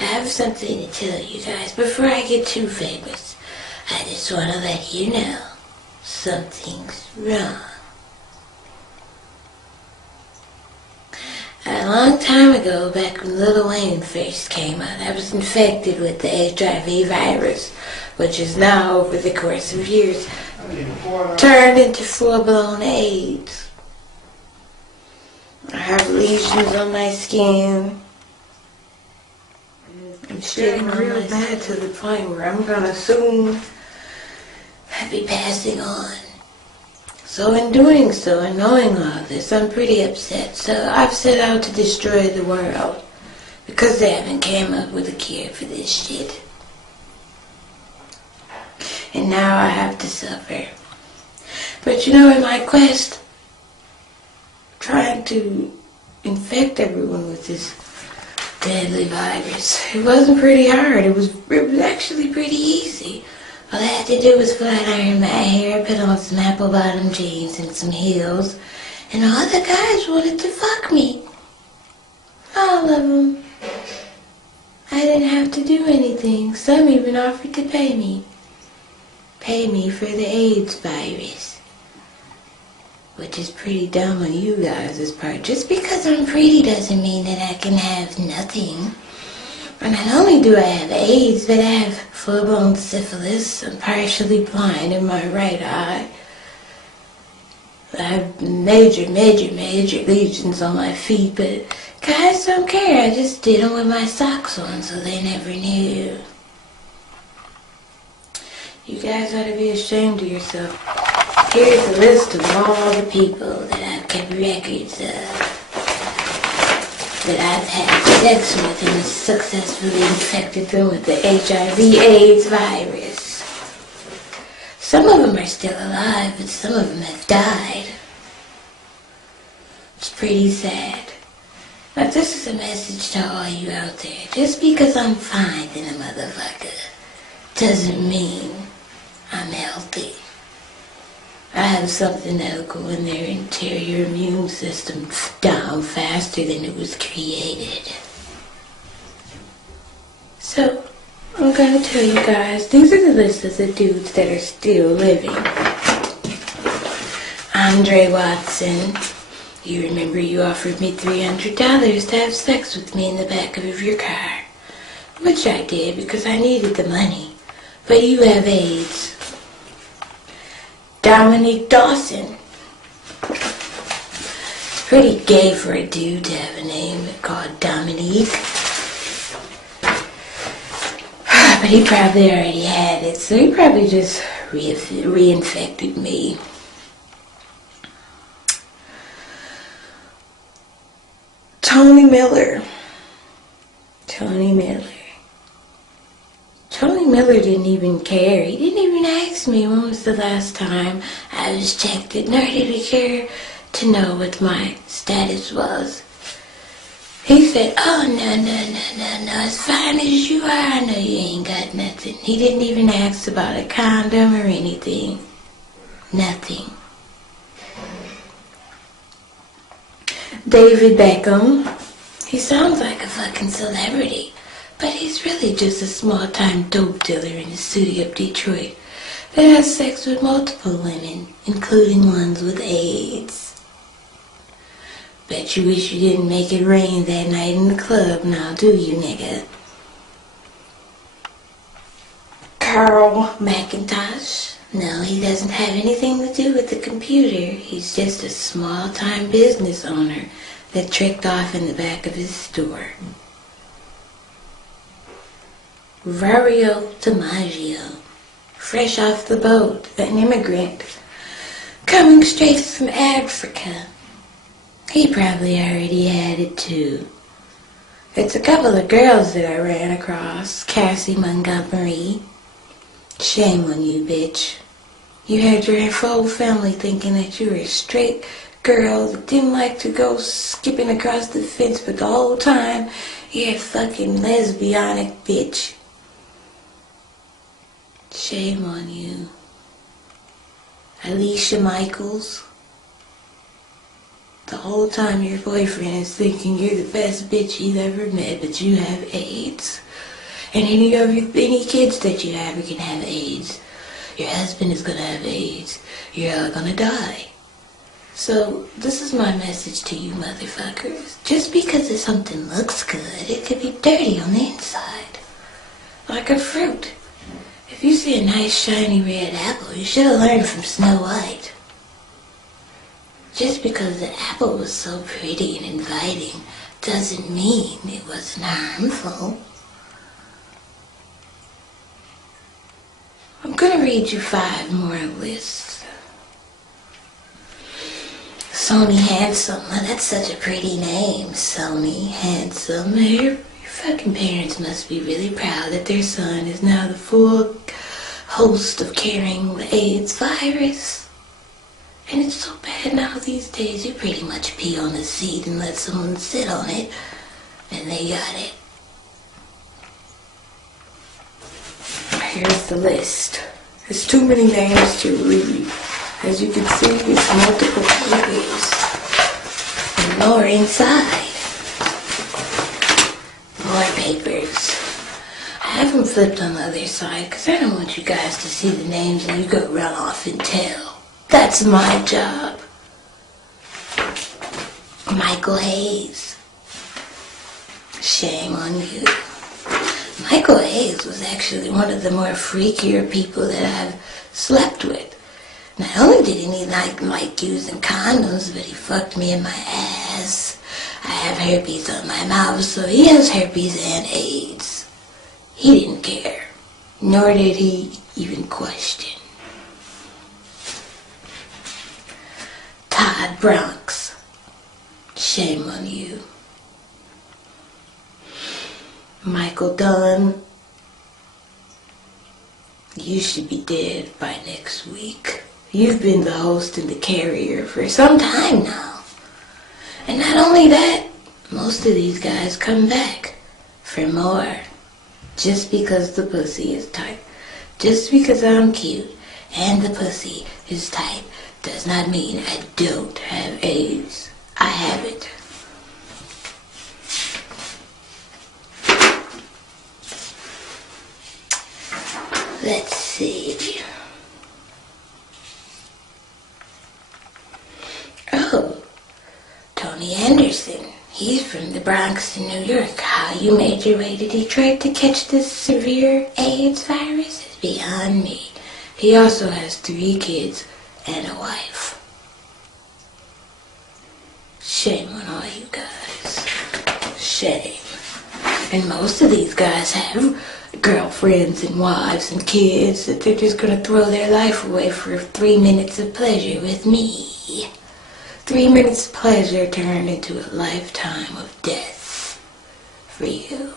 I have something to tell you guys before I get too famous. I just want to let you know something's wrong. A long time ago, back when Lil Wayne first came out, I was infected with the HIV virus, which is now, over the course of years, turned into full-blown AIDS. I have lesions on my skin. I'm getting real bad to the point where I'm gonna soon be passing on. So in doing so and knowing all this, I'm pretty upset. So I've set out to destroy the world because they haven't came up with a cure for this shit. And now I have to suffer. But you know, in my quest, trying to infect everyone with this deadly virus, it wasn't pretty hard. It was actually pretty easy. All I had to do was flat iron my hair, put on some apple bottom jeans and some heels, and all the guys wanted to fuck me. All of them. I didn't have to do anything. Some even offered to pay me. Pay me for the AIDS virus. Which is pretty dumb on you guys' part. Just because I'm pretty doesn't mean that I can have nothing. And not only do I have AIDS, but I have full-blown syphilis. I'm partially blind in my right eye. I have major lesions on my feet, but guys don't care. I just did them with my socks on, so they never knew. You guys ought to be ashamed of yourself. Here's a list of all the people that I've kept records of, that I've had sex with and successfully infected them with the HIV/AIDS virus. Some of them are still alive, but some of them have died. It's pretty sad. But this is a message to all you out there. Just because I'm fine in a motherfucker doesn't mean I'm healthy. I have something that'll go in their interior immune system down faster than it was created. So, I'm gonna tell you guys, these are the lists of the dudes that are still living. Andre Watson. You remember you offered me $300 to have sex with me in the back of your car. Which I did because I needed the money. But you have AIDS. Dominique Dawson. Pretty gay for a dude to have a name called Dominique. But he probably already had it, so he probably just reinfected me. Tony Miller. Tony Miller didn't even care. He didn't even ask me when was the last time I was checked, nor did he care to know what my status was. He said, oh, no, as fine as you are, I know you ain't got nothing. He didn't even ask about a condom or anything. Nothing. David Beckham. He sounds like a fucking celebrity. But he's really just a small-time dope dealer in the city of Detroit that has sex with multiple women, including ones with AIDS. Bet you wish you didn't make it rain that night in the club now, do you, nigga? Carl McIntosh. No, he doesn't have anything to do with the computer. He's just a small-time business owner that tricked off in the back of his store. Mario DiMaggio, fresh off the boat, an immigrant, coming straight from Africa. He probably already had it too. It's a couple of girls that I ran across. Cassie Montgomery. Shame on you, bitch. You had your whole family thinking that you were a straight girl that didn't like to go skipping across the fence, but the whole time you're a fucking lesbianic bitch. Shame on you. Alicia Michaels. The whole time your boyfriend is thinking you're the best bitch he's ever met, but you have AIDS. And any kids that you have can have AIDS. Your husband is gonna have AIDS. You're all gonna die. So, this is my message to you motherfuckers. Just because something looks good, it could be dirty on the inside. Like a fruit. If you see a nice shiny red apple, you should have learned from Snow White. Just because the apple was so pretty and inviting doesn't mean it wasn't harmful. I'm gonna read you 5 more lists. Sony Handsome. Well, that's such a pretty name. Sony Handsome. Your fucking parents must be really proud that their son is now the full host of carrying the AIDS virus. And it's so bad now these days, you pretty much pee on a seat and let someone sit on it, and they got it. Here's the list. There's too many names to read. As you can see, it's multiple pages. And more inside. More papers. I have them flipped on the other side because I don't want you guys to see the names and you go run off and tell. That's my job. Michael Hayes. Shame on you. Michael Hayes was actually one of the more freakier people that I've slept with. Not only did he not like using condoms, but he fucked me in my ass. I have herpes on my mouth, so he has herpes and AIDS. He didn't care, nor did he even question. Todd Bronx. Shame on you. Michael Dunn. You should be dead by next week. You've been the host and the carrier for some time now. And not only that, most of these guys come back for more. Just because the pussy is tight. Just because I'm cute and the pussy is tight does not mean I don't have AIDS. I have it. Let's see. Oh, Tony Anderson. He's from the Bronx in New York. How you made your way to Detroit to catch this severe AIDS virus is beyond me. He also has 3 kids and a wife. Shame on all you guys. Shame. And most of these guys have girlfriends and wives and kids that they're just gonna throw their life away for 3 minutes of pleasure with me. 3 minutes of pleasure turned into a lifetime of death for you.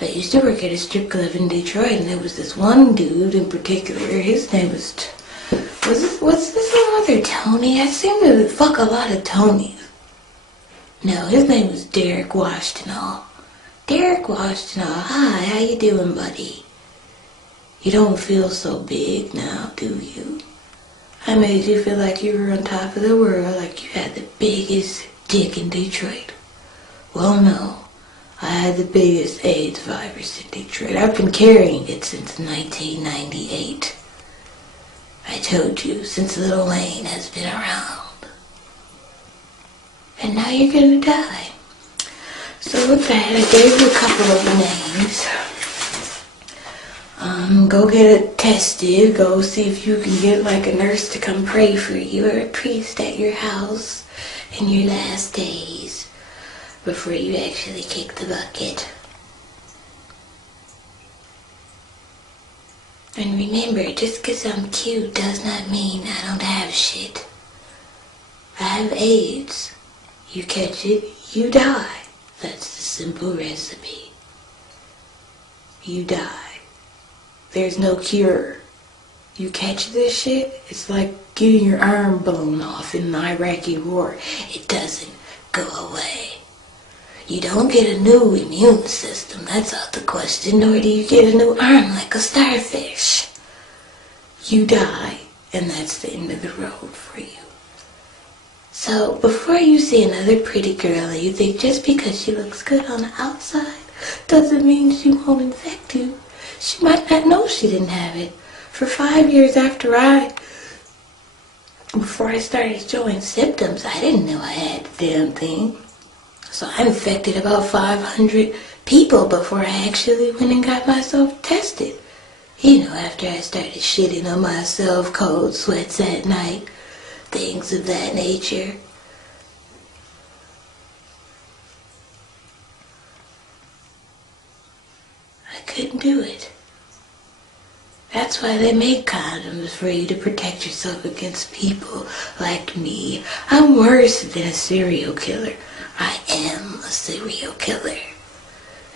I used to work at a strip club in Detroit, and there was this one dude in particular. His name was what's this other Tony? I seem to fuck a lot of Tonys. No, his name was Derek Washington. Derek Washington, hi, how you doing, buddy? You don't feel so big now, do you? I made you feel like you were on top of the world, like you had the biggest dick in Detroit. Well, no. I had the biggest AIDS virus in Detroit. I've been carrying it since 1998. I told you, since Lil Wayne has been around. And now you're gonna die. So with that, I gave you a couple of names. Go get it tested. Go see if you can get like a nurse to come pray for you or a priest at your house in your last days before you actually kick the bucket. And remember, just because I'm cute does not mean I don't have shit. I have AIDS. You catch it, you die. That's the simple recipe. You die. There's no cure. You catch this shit, it's like getting your arm blown off in the Iraqi war. It doesn't go away. You don't get a new immune system, that's out the question, nor do you get a new arm like a starfish. You die, and that's the end of the road for you. So before you see another pretty girl and you think just because she looks good on the outside doesn't mean she won't infect you. She might not know she didn't have it. For 5 years before I started showing symptoms, I didn't know I had the damn thing. So I infected about 500 people before I actually went and got myself tested. You know, after I started shitting on myself, cold sweats at night, things of that nature. I couldn't do it. That's why they make condoms, for you to protect yourself against people like me. I'm worse than a serial killer. I am a serial killer.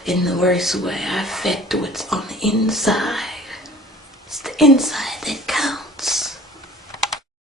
In the worst way, I affect what's on the inside. It's the inside that